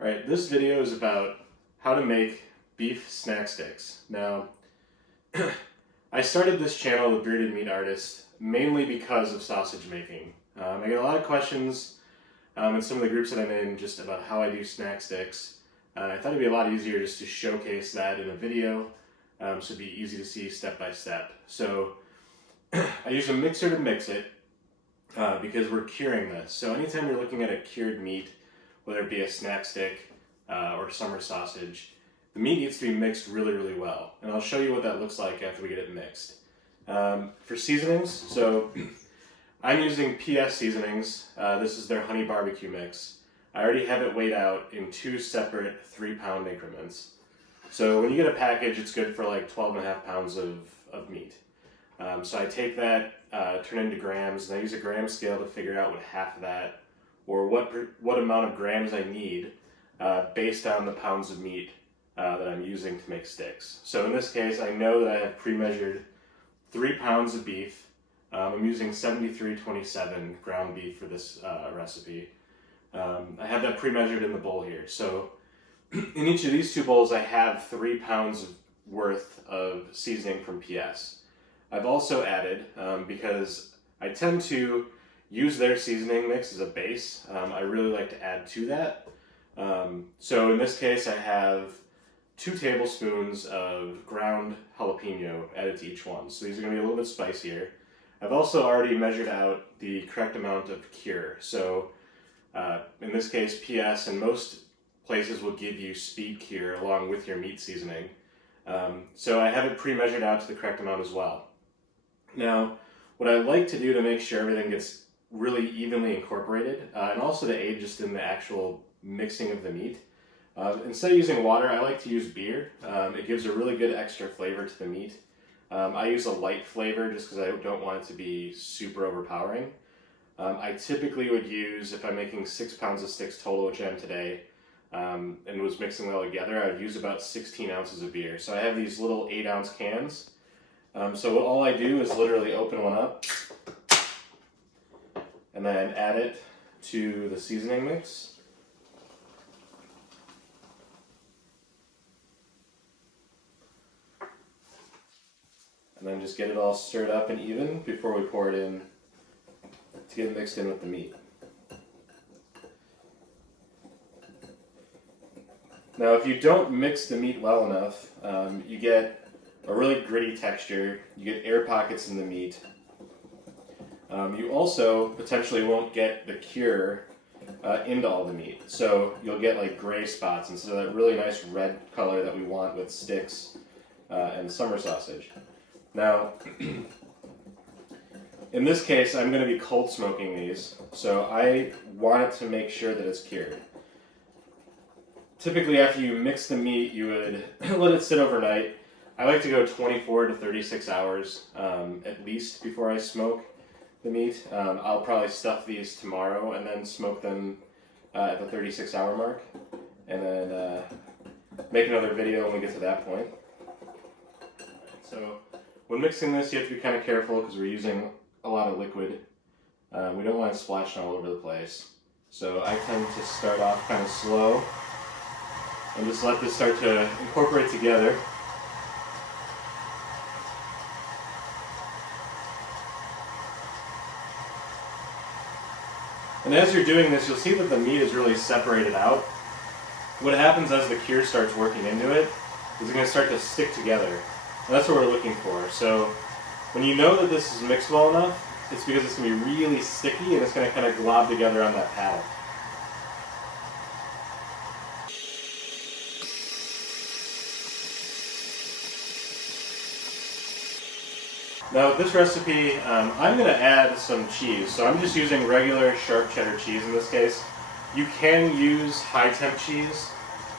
Alright, this video is about how to make beef snack sticks. Now, I started this channel, The Bearded Meat Artist, mainly because of sausage making. I get a lot of questions in some of the groups that I'm in just about how I do snack sticks. I thought it'd be a lot easier just to showcase that in a video, so it'd be easy to see step by step. So, I use a mixer to mix it because we're curing this. So anytime you're looking at a cured meat, whether it be a snack stick or summer sausage, the meat needs to be mixed really, really well. And I'll show you what that looks like after we get it mixed. For seasonings, so I'm using PS Seasonings. This is their honey barbecue mix. I already have it weighed out in 2 separate 3-pound increments. So when you get a package, it's good for like 12.5 pounds of meat. So I take that, turn it into grams, and I use a gram scale to figure out what half of that, or what amount of grams I need based on the pounds of meat that I'm using to make sticks. So in this case, I know that I have pre-measured 3 pounds of beef. I'm using 73/27 ground beef for this recipe. I have that pre-measured in the bowl here. So in each of these 2 bowls, I have 3 pounds worth of seasoning from PS. I've also added, because I tend to use their seasoning mix as a base, I really like to add to that. So in this case, I have 2 tablespoons of ground jalapeno added to each one. So these are going to be a little bit spicier. I've also already measured out the correct amount of cure. So in this case, PS and most places will give you speed cure along with your meat seasoning. So I have it pre-measured out to the correct amount as well. Now, what I like to do to make sure everything gets really evenly incorporated, and also to aid just in the actual mixing of the meat, instead of using water, I like to use beer. It gives a really good extra flavor to the meat. I use a light flavor just because I don't want it to be super overpowering. I typically would use, if I'm making 6 pounds of sticks total, which I am today, and was mixing them all together, I would use about 16 ounces of beer. So I have these little 8-ounce cans. So all I do is literally open one up and then add it to the seasoning mix. And then just get it all stirred up and even before we pour it in to get it mixed in with the meat. Now if you don't mix the meat well enough, you get a really gritty texture, you get air pockets in the meat. You also potentially won't get the cure into all the meat. So you'll get like gray spots instead of that really nice red color that we want with sticks and summer sausage. Now, in this case, I'm going to be cold smoking these, so I want it to make sure that it's cured. Typically after you mix the meat, you would let it sit overnight. I like to go 24 to 36 hours at least before I smoke the meat. I'll probably stuff these tomorrow and then smoke them at the 36-hour mark, and then make another video when we get to that point. So when mixing this, you have to be kind of careful because we're using a lot of liquid. We don't want it splashing all over the place. So I tend to start off kind of slow and just let this start to incorporate together. And as you're doing this, you'll see that the meat is really separated out. What happens as the cure starts working into it is it's going to start to stick together. And that's what we're looking for. So when you know that this is mixed well enough, it's because it's going to be really sticky and it's going to kind of glob together on that paddle. Now with this recipe, I'm going to add some cheese. So I'm just using regular sharp cheddar cheese in this case. You can use high temp cheese.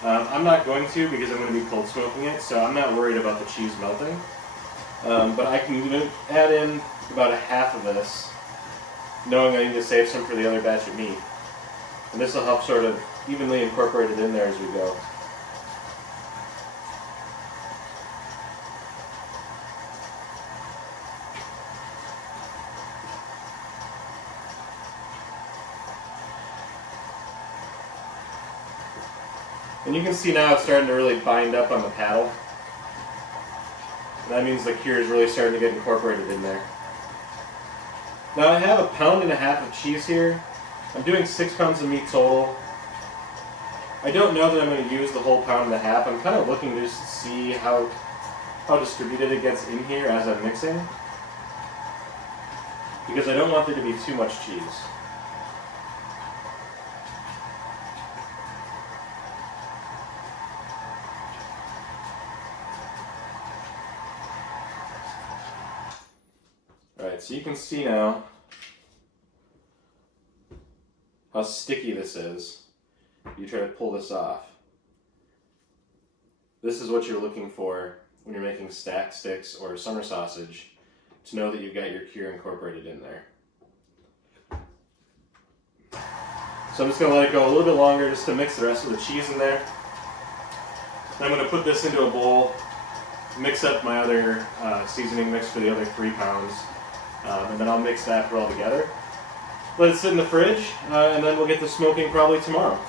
I'm not going to because I'm going to be cold smoking it, so I'm not worried about the cheese melting. But I can add in about a half of this, knowing I need to save some for the other batch of meat. And this will help sort of evenly incorporate it in there as we go. And you can see now it's starting to really bind up on the paddle. And that means the cure is really starting to get incorporated in there. Now I have 1.5 pounds of cheese here. I'm doing 6 pounds of meat total. I don't know that I'm going to use the whole 1.5 pounds. I'm kind of looking to just see how distributed it gets in here as I'm mixing, because I don't want there to be too much cheese. Alright, so you can see now how sticky this is. You try to pull this off. This is what you're looking for when you're making stack sticks or summer sausage, to know that you've got your cure incorporated in there. So I'm just going to let it go a little bit longer just to mix the rest of the cheese in there. Then I'm going to put this into a bowl, mix up my other seasoning mix for the other 3 pounds, and then I'll mix that all together. Let it sit in the fridge, and then we'll get to smoking probably tomorrow.